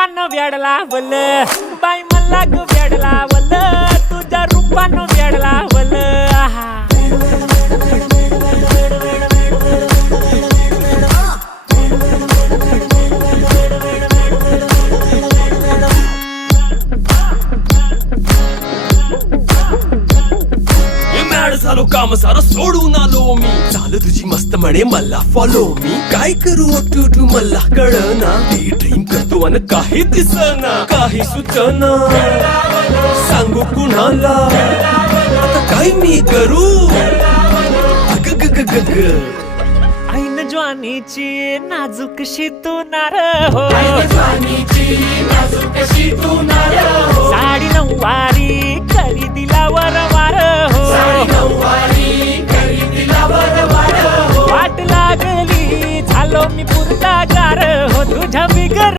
रूपानं वेड लावल बाई मला ग वेड लावल तुझ्या रूपानं वेड लावल झालो काम सारा सोडून आलो मी चाल तुझी मस्त म्हणे मला फॉलो मी काय करू टू मला कळना ती ड्रीम करतो आणि काही दिसना काही सुचना सांगू कुणाला आता काय मी करू अग ग ग ग ग ऐन ज्वानीची नाजूकशी तू नार हो